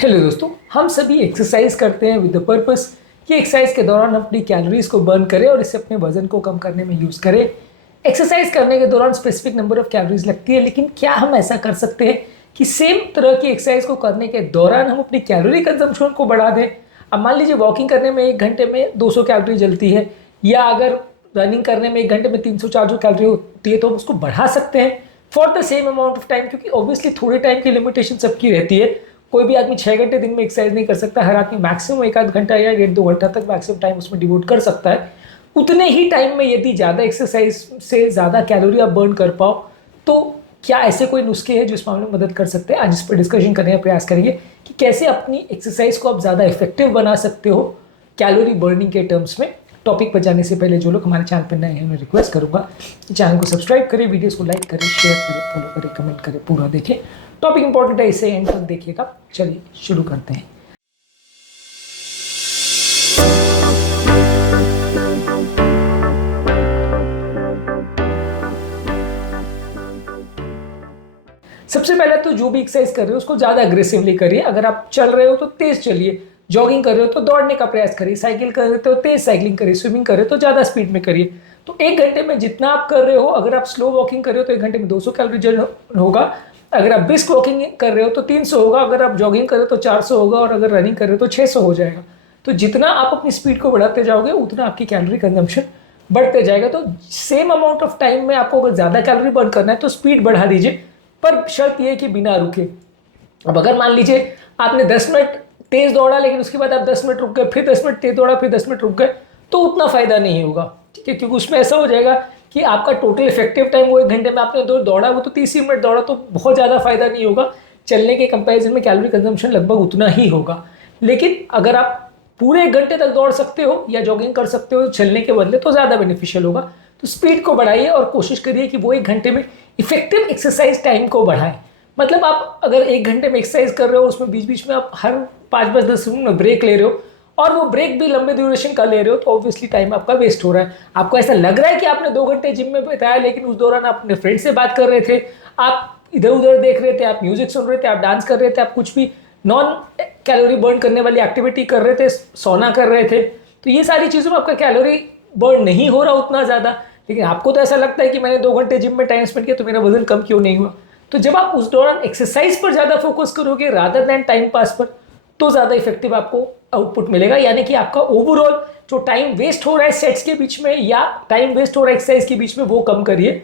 Hello दोस्तों, हम सभी एक्सरसाइज करते हैं विद द पर्पस कि एक्सरसाइज के दौरान हम अपनी कैलोरीज को बर्न करें और इससे अपने वजन को कम करने में यूज़ करें। एक्सरसाइज करने के दौरान स्पेसिफिक नंबर ऑफ कैलोरीज लगती है, लेकिन क्या हम ऐसा कर सकते हैं कि सेम तरह की एक्सरसाइज को करने के दौरान हम अपनी कैलोरी कंजम्पशन को बढ़ा दें। अब मान लीजिए वॉकिंग करने में 1 घंटे में 200 कैलोरी जलती है, या अगर रनिंग करने में 1 घंटे में 300-400 कैलोरी होती है, तो हम उसको बढ़ा सकते हैं for the same amount of time, क्योंकि ऑब्वियसली थोड़े टाइम की लिमिटेशन सबकी रहती है। कोई भी आदमी 6 घंटे दिन में एक्सरसाइज नहीं कर सकता। हर आदमी मैक्सिमम 1-आध घंटा या 1-2 घंटा तक मैक्सिमम टाइम उसमें डिवोट कर सकता है। उतने ही टाइम में यदि ज़्यादा एक्सरसाइज से ज़्यादा कैलोरी आप बर्न कर पाओ, तो क्या ऐसे कोई नुस्खे हैं जो इस मामले में मदद कर सकते हैं? आज इस पर डिस्कशन करने का प्रयास करेंगे कि कैसे अपनी एक्सरसाइज को आप ज़्यादा इफेक्टिव बना सकते हो कैलोरी बर्निंग के टर्म्स में। टॉपिक पर जाने से पहले जो लोग हमारे चैनल पर नए हैं, मैं रिक्वेस्ट करूंगा कि चैनल को सब्सक्राइब करें, वीडियोस को लाइक करें, शेयर करें, फॉलो करें, कमेंट करें, पूरा देखें। टॉपिक इंपॉर्टेंट है, इसे एंड तक देखिएगा। चलिए शुरू करते हैं। सबसे पहले तो जो भी एक्सरसाइज कर रहे हो उसको ज़्यादा अग्रेसिवली करिए। अगर आप चल रहे हो तो तेज चलिए, जॉगिंग कर रहे हो तो दौड़ने का प्रयास करिए, साइकिल कर रहे हो तो तेज साइकिलिंग करिए, स्विमिंग कर रहे हो तो ज़्यादा स्पीड में करिए। तो 1 घंटे में जितना आप कर रहे हो, अगर आप स्लो वॉकिंग कर रहे हो तो 1 घंटे में 200 कैलोरी जर्न होगा। अगर आप ब्रिस्क वॉकिंग कर रहे हो तो 300 होगा, अगर आप जॉगिंग कर रहे हो तो 400 होगा, और अगर रनिंग कर रहे हो तो 600 हो जाएगा। तो जितना आप अपनी स्पीड को बढ़ाते जाओगे उतना आपकी कैलोरी कंजम्पशन बढ़ते जाएगा। तो सेम अमाउंट ऑफ टाइम में आपको अगर ज़्यादा कैलोरी बर्न करना है तो स्पीड बढ़ा दीजिए, पर शर्त यह है कि बिना रुके। अब अगर मान लीजिए आपने 10 मिनट तेज दौड़ा, लेकिन उसके बाद आप 10 मिनट रुक गए, फिर 10 मिनट तेज दौड़ा, फिर 10 मिनट रुक गए, तो उतना फायदा नहीं होगा, ठीक है? क्योंकि उसमें ऐसा हो जाएगा कि आपका टोटल इफेक्टिव टाइम वो 1 घंटे में आपने दौड़ा, वो तो 30 ही मिनट दौड़ा, तो बहुत ज़्यादा फायदा नहीं होगा। चलने के कंपैरिजन में कैलोरी कंजम्पशन लगभग उतना ही होगा। लेकिन अगर आप पूरे 1 घंटे तक दौड़ सकते हो या जॉगिंग कर सकते हो चलने के बदले, तो ज़्यादा बेनिफिशियल होगा। तो स्पीड को बढ़ाइए और कोशिश करिए कि वो 1 घंटे में इफेक्टिव एक्सरसाइज टाइम को बढ़ाएं। मतलब आप अगर 1 घंटे में एक्सरसाइज कर रहे हो, उसमें बीच बीच में आप हर 5-10 मिनट में ब्रेक ले रहे हो, और वो ब्रेक भी लंबे ड्यूरेशन का ले रहे हो, तो ऑब्वियसली टाइम आपका वेस्ट हो रहा है। आपको ऐसा लग रहा है कि आपने 2 घंटे जिम में बिताया, लेकिन उस दौरान आप अपने फ्रेंड से बात कर रहे थे, आप इधर उधर देख रहे थे, आप म्यूजिक सुन रहे थे, आप डांस कर रहे थे, आप कुछ भी नॉन कैलोरी बर्न करने वाली एक्टिविटी कर रहे थे, सोना कर रहे थे। तो ये सारी चीज़ों में आपका कैलोरी बर्न नहीं हो रहा उतना ज़्यादा, लेकिन आपको तो ऐसा लगता है कि मैंने 2 घंटे जिम में टाइम स्पेंड किया तो मेरा वजन कम क्यों नहीं हुआ। तो जब आप उस दौरान एक्सरसाइज पर ज़्यादा फोकस करोगे रादर दैन टाइम पास पर, तो ज़्यादा इफेक्टिव आपको आउटपुट मिलेगा। यानी कि आपका ओवरऑल जो टाइम वेस्ट हो रहा है सेट्स के बीच में या टाइम वेस्ट हो रहा है एक्सरसाइज के बीच में, वो कम करिए।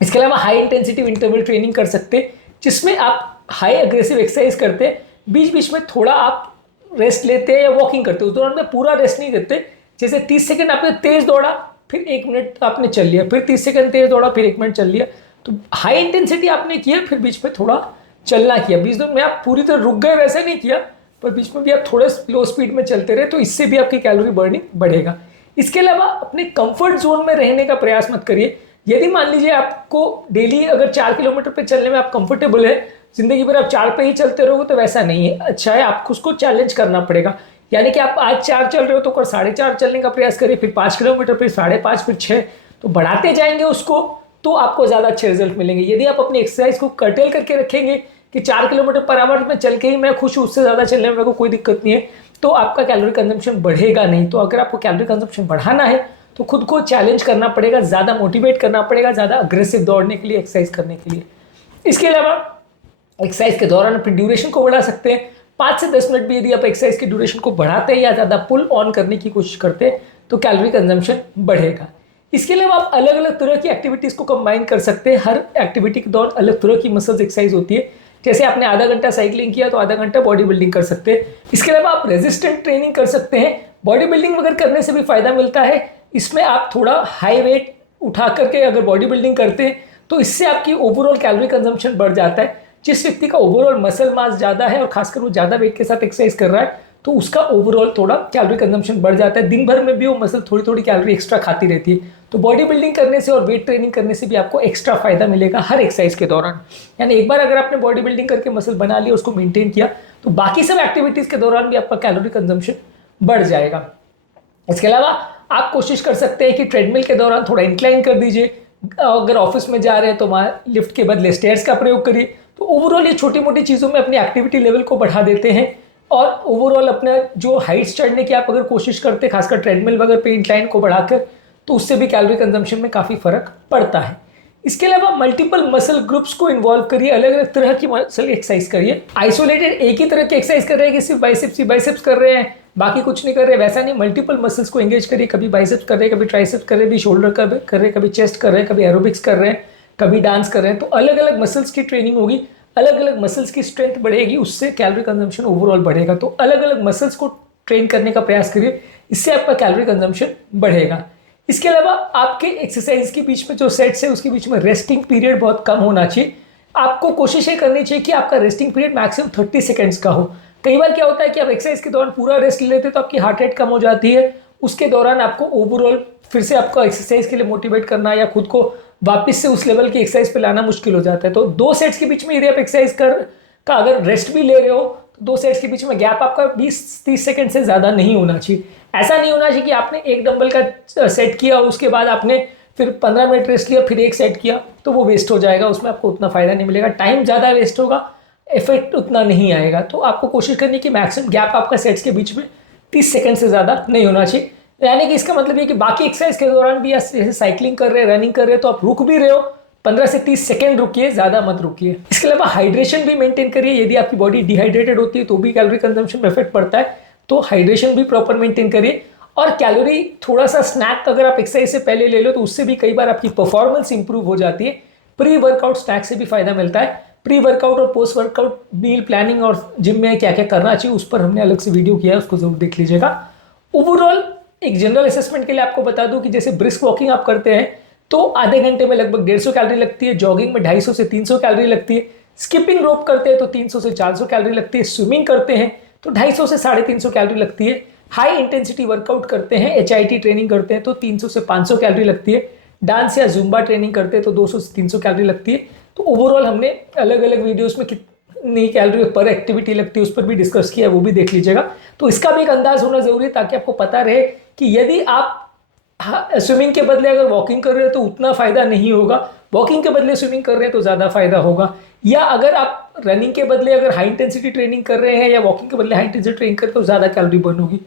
इसके अलावा हाई इंटेंसिटी इंटरवल ट्रेनिंग कर सकते हैं, जिसमें आप हाई अग्रेसिव एक्सरसाइज करते हैं, बीच बीच में थोड़ा आप रेस्ट लेते हैं या वॉकिंग करते हैं। उस दौरान में पूरा रेस्ट नहीं देते। जैसे 30 सेकंड आपने तेज दौड़ा, फिर 1 मिनट आपने चल लिया, फिर 30 सेकंड तेज दौड़ा, फिर 1 मिनट चल लिया। तो हाई इंटेंसिटी आपने किया, फिर बीच में थोड़ा चलना किया। बीच में आप पूरी तरह रुक गए वैसे नहीं किया, पर बीच में भी आप थोड़े स्लो स्पीड में चलते रहे, तो इससे भी आपकी कैलोरी बर्निंग बढ़ेगा। इसके अलावा अपने कंफर्ट जोन में रहने का प्रयास मत करिए। यदि मान लीजिए आपको डेली अगर 4 किलोमीटर पे चलने में आप कंफर्टेबल है, जिंदगी भर आप 4 पे ही चलते रहोगे, तो वैसा नहीं है। अच्छा है, आपको उसको चैलेंज करना पड़ेगा। यानी कि आप आज 4 चल रहे हो तो कल 4.5 चलने का प्रयास करिए, फिर 5 किलोमीटर, फिर 5.5, फिर 6, तो बढ़ाते जाएंगे उसको, तो आपको ज़्यादा अच्छे रिजल्ट मिलेंगे। यदि आप अपनी एक्सरसाइज को कर्टेल करके रखेंगे कि 4 किलोमीटर पर आवर में चल के ही मैं खुश हूँ, उससे ज़्यादा चलने में मेरे को कोई दिक्कत नहीं है, तो आपका कैलोरी कंजम्पशन बढ़ेगा नहीं। तो अगर आपको कैलोरी कंजम्पशन बढ़ाना है तो खुद को चैलेंज करना पड़ेगा, ज़्यादा मोटिवेट करना पड़ेगा, ज़्यादा अग्रेसिव दौड़ने के लिए, एक्सरसाइज करने के लिए। इसके अलावा एक्सरसाइज के दौरान अपनी ड्यूरेशन को बढ़ा सकते हैं। 5 से 10 मिनट भी यदि आप एक्सरसाइज की ड्यूरेशन को बढ़ाते हैं या ज़्यादा पुल ऑन करने की कोशिश करते हैं, तो कैलोरी कंजम्पशन बढ़ेगा। इसके अलावा आप अलग अलग तरह की एक्टिविटीज़ को कंबाइन कर सकते हैं। हर एक्टिविटी के दौरान अलग तरह की मसल्स एक्सरसाइज होती है। जैसे आपने आधा घंटा साइकिलिंग किया तो आधा घंटा बॉडी बिल्डिंग कर सकते हैं। इसके अलावा आप रेजिस्टेंट ट्रेनिंग कर सकते हैं। बॉडी बिल्डिंग वगैरह करने से भी फायदा मिलता है। इसमें आप थोड़ा हाई वेट उठा करके अगर बॉडी बिल्डिंग करते हैं, तो इससे आपकी ओवरऑल कैलोरी कंजम्पशन बढ़ जाता है। जिस व्यक्ति का ओवरऑल मसल मास ज़्यादा है और खासकर वो ज़्यादा वेट के साथ एक्सरसाइज कर रहा है, तो उसका ओवरऑल थोड़ा कैलोरी कंजम्पशन बढ़ जाता है। दिन भर में भी वो मसल थोड़ी थोड़ी कैलोरी एक्स्ट्रा खाती रहती है। तो बॉडी बिल्डिंग करने से और वेट ट्रेनिंग करने से भी आपको एक्स्ट्रा फायदा मिलेगा हर एक्सरसाइज के दौरान। यानी एक बार अगर आपने बॉडी बिल्डिंग करके मसल बना लिया, उसको मेंटेन किया, तो बाकी सब एक्टिविटीज़ के दौरान भी आपका कैलोरी कंजम्पशन बढ़ जाएगा। इसके अलावा आप कोशिश कर सकते हैं कि ट्रेडमिल के दौरान थोड़ा इंक्लाइन कर दीजिए। अगर ऑफिस में जा रहे हैं तो वहाँ लिफ्ट के बदले स्टेयर्स का प्रयोग करिए। तो ओवरऑल ये छोटी मोटी चीज़ों में अपनी एक्टिविटी लेवल को बढ़ा देते हैं और ओवरऑल अपना जो हाइट्स चढ़ने की आप अगर कोशिश करते हैं, खासकर ट्रेडमिल वगैरह पे इंक्लाइन को बढ़ाकर, तो उससे भी कैलोरी कंजम्पशन में काफ़ी फर्क पड़ता है। इसके अलावा मल्टीपल मसल ग्रुप्स को इन्वॉल्व करिए, अलग अलग तरह की मसल एक्सरसाइज करिए। आइसोलेटेड एक ही तरह की एक्सरसाइज कर रहे हैं कि सिर्फ बाइसेप्स ही बाइसेप्स कर रहे हैं, बाकी कुछ नहीं कर रहे, वैसा नहीं। मल्टीपल मसल्स को एंगेज करिए, कभी बाइसेप्स कर रहे हैं, कभी ट्राइसेप्स कर रहे हैं, कभी शोल्डर कर रहे हैं, कभी चेस्ट कर रहे हैं, कभी एरोबिक्स कर रहे हैं, कभी डांस कर रहे हैं। तो अलग अलग मसल्स की ट्रेनिंग होगी, अलग अलग मसल्स की स्ट्रेंथ बढ़ेगी, उससे कैलोरी कंजम्पशन ओवरऑल बढ़ेगा। तो अलग अलग मसल्स को ट्रेन करने का प्रयास करिए, इससे आपका कैलोरी कंजम्पशन बढ़ेगा। इसके अलावा आपके एक्सरसाइज के बीच में जो सेट्स है उसके बीच में रेस्टिंग पीरियड बहुत कम होना चाहिए। आपको कोशिश ये करनी चाहिए कि आपका रेस्टिंग पीरियड मैक्सिमम 30 सेकेंड्स का हो। कई बार क्या होता है कि आप एक्सरसाइज के दौरान पूरा रेस्ट ले लेते हैं तो आपकी हार्ट रेट कम हो जाती है, उसके दौरान आपको ओवरऑल फिर से आपको एक्सरसाइज के लिए मोटिवेट करना या खुद को वापस से उस लेवल की एक्सरसाइज पे लाना मुश्किल हो जाता है। तो 2 सेट्स के बीच में यदि आप एक्सरसाइज का अगर रेस्ट भी ले रहे हो तो 2 सेट्स के बीच में गैप आपका 20-30 सेकंड से ज़्यादा नहीं होना चाहिए। ऐसा नहीं होना चाहिए कि आपने एक डंबल का सेट किया, उसके बाद आपने फिर 15 मिनट रेस्ट लिया, फिर एक सेट किया, तो वो वेस्ट हो जाएगा, उसमें आपको उतना फ़ायदा नहीं मिलेगा, टाइम ज़्यादा वेस्ट होगा, इफेक्ट उतना नहीं आएगा। तो आपको कोशिश करनी कि मैक्सिमम गैप आपका सेट्स के बीच में 30 सेकंड से ज़्यादा नहीं होना चाहिए। यानी कि इसका मतलब ये कि बाकी एक्सरसाइज के दौरान भी जैसे साइकिलिंग कर रहे हैं, रनिंग कर रहे हैं, तो आप रुक भी रहे हो 15 से 30 सेकंड रुकिए, ज़्यादा मत रुकिए। इसके अलावा हाइड्रेशन भी मेंटेन करिए। यदि आपकी बॉडी डिहाइड्रेटेड होती है तो भी कैलोरी कंजम्पशन में इफेक्ट पड़ता है, तो हाइड्रेशन भी प्रॉपर मेंटेन करिए। और कैलोरी थोड़ा सा स्नैक अगर आप एक्सरसाइज से पहले ले लो तो उससे भी कई बार आपकी परफॉर्मेंस इंप्रूव हो जाती है। प्री वर्कआउट स्नैक से भी फायदा मिलता है। प्री वर्कआउट और पोस्ट वर्कआउट मील प्लानिंग और जिम में क्या क्या करना चाहिए उस पर हमने अलग से वीडियो किया है, उसको जरूर देख लीजिएगा। ओवरऑल एक जनरल असेसमेंट के लिए आपको बता दूं कि जैसे ब्रिस्क वॉकिंग आप करते हैं तो आधे घंटे में लगभग 150 कैलोरी लगती है, जॉगिंग में 250 से 300 कैलोरी लगती है, स्किपिंग रोप करते हैं तो 300 से 400 कैलोरी लगती है, स्विमिंग करते हैं तो 250 से 350 कैलोरी लगती है, हाई इंटेंसिटी वर्कआउट करते हैं, HIIT ट्रेनिंग करते हैं तो 300 से 500 कैलोरी लगती है, डांस या जुम्बा ट्रेनिंग करते हैं तो 200 से 300 कैलोरी लगती है। तो ओवरऑल हमने अलग अलग वीडियोस में कितनी कैलोरी पर एक्टिविटी लगती है उस पर भी डिस्कस किया है, वो भी देख लीजिएगा। तो इसका भी एक अंदाज होना जरूरी है ताकि आपको पता रहे कि यदि आप स्विमिंग के बदले अगर वॉकिंग कर रहे हो तो उतना फायदा नहीं होगा, वॉकिंग के बदले स्विमिंग कर रहे हैं तो ज़्यादा फायदा होगा, या अगर आप रनिंग के बदले अगर हाई इंटेंसिटी ट्रेनिंग कर रहे हैं या वॉकिंग के बदले हाई इंटेंसिटी ट्रेनिंग कर रहे हैं तो ज़्यादा कैलोरी बर्न होगी।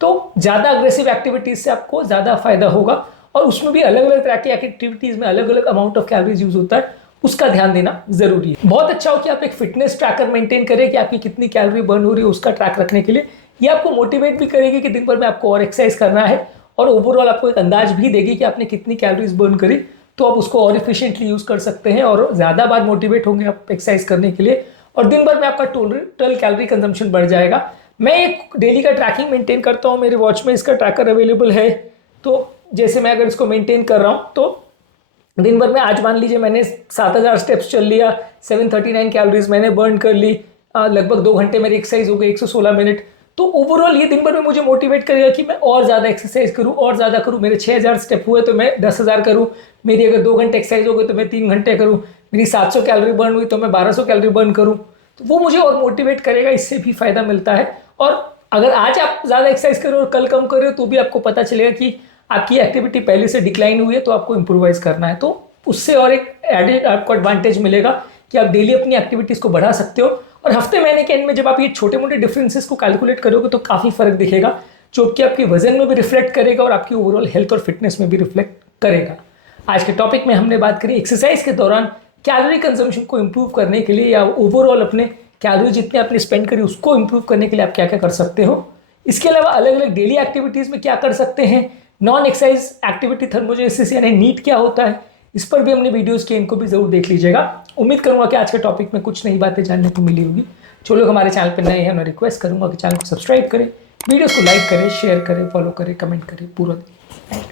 तो ज़्यादा अग्रेसिव एक्टिविटीज़ से आपको ज़्यादा फायदा होगा और उसमें भी अलग अलग तरह की एक्टिविटीज़ में अलग अलग अमाउंट ऑफ कैलोरीज यूज होता है, उसका ध्यान देना जरूरी है। बहुत अच्छा हो कि आप एक फिटनेस ट्रैकर मेंटेन करें कि आपकी कितनी कैलोरी बर्न हो रही है, उसका ट्रैक रखने के लिए ये आपको मोटिवेट भी करेगी कि दिन भर में आपको और एक्सरसाइज करना है और ओवरऑल आपको एक अंदाज भी देगी कि आपने कितनी कैलोरीज बर्न करी, तो आप उसको और इफिशिएंटली यूज़ कर सकते हैं और ज़्यादा बार मोटिवेट होंगे आप एक्सरसाइज करने के लिए और दिन भर में आपका टोटल कैलोरी कंजम्पशन बढ़ जाएगा। मैं एक डेली का ट्रैकिंग मेंटेन करता हूँ, मेरे वॉच में इसका ट्रैकर अवेलेबल है। तो जैसे मैं अगर इसको मेंटेन कर रहा हूँ तो दिन भर में आज मान लीजिए मैंने 7000 स्टेप्स चल लिया, 739 कैलोरीज मैंने बर्न कर ली, लगभग 2 घंटे मेरी एक्सरसाइज हो गई 116 मिनट। तो ओवरऑल ये दिन भर में मुझे मोटिवेट करेगा कि मैं और ज़्यादा एक्सरसाइज करूँ और ज़्यादा करूँ। मेरे 6000 स्टेप हुए तो मैं 10000 करूँ, मेरी अगर 2 घंटे एक्सरसाइज हो गई तो मैं 3 घंटे करूँ, मेरी 700 कैलोरी बर्न हुई तो मैं 1200 कैलोरी बर्न करूँ। तो वो मुझे और मोटिवेट करेगा, इससे भी फायदा मिलता है। और अगर आज आप ज़्यादा एक्सरसाइज करो और कल कम करो तो भी आपको पता चलेगा कि आपकी एक्टिविटी पहले से डिक्लाइन हुई है तो आपको इम्प्रोवाइज करना है। तो उससे और एक एडेड आपको एडवांटेज मिलेगा कि आप डेली अपनी एक्टिविटीज़ को बढ़ा सकते हो और हफ्ते महीने के एंड में जब आप ये छोटे मोटे डिफरेंसेस को कैलकुलेट करोगे तो काफ़ी फर्क दिखेगा, जो कि आपके वजन में भी रिफ्लेक्ट करेगा और आपकी ओवरऑल हेल्थ और फिटनेस में भी रिफ्लेक्ट करेगा। आज के टॉपिक में हमने बात करी एक्सरसाइज के दौरान कैलोरी कंजम्पशन को इम्प्रूव करने के लिए या ओवरऑल अपने कैलोरी जितने आपने स्पेंड करी उसको इम्प्रूव करने के लिए आप क्या क्या कर सकते हो। इसके अलावा अलग अलग डेली एक्टिविटीज़ में क्या कर सकते हैं, नॉन एक्सरसाइज एक्टिविटी थर्मोजेनेसिस यानी नीट क्या होता है, इस पर भी हमने वीडियोस किए, इनको भी जरूर देख लीजिएगा। उम्मीद करूंगा कि आज के टॉपिक में कुछ नई बातें जानने को मिली होगी। जो लोग हमारे चैनल पर नए हैं मैं रिक्वेस्ट करूंगा कि चैनल को सब्सक्राइब करें, वीडियोस को लाइक करें, शेयर करें, फॉलो करें, कमेंट करें। पूरा दिन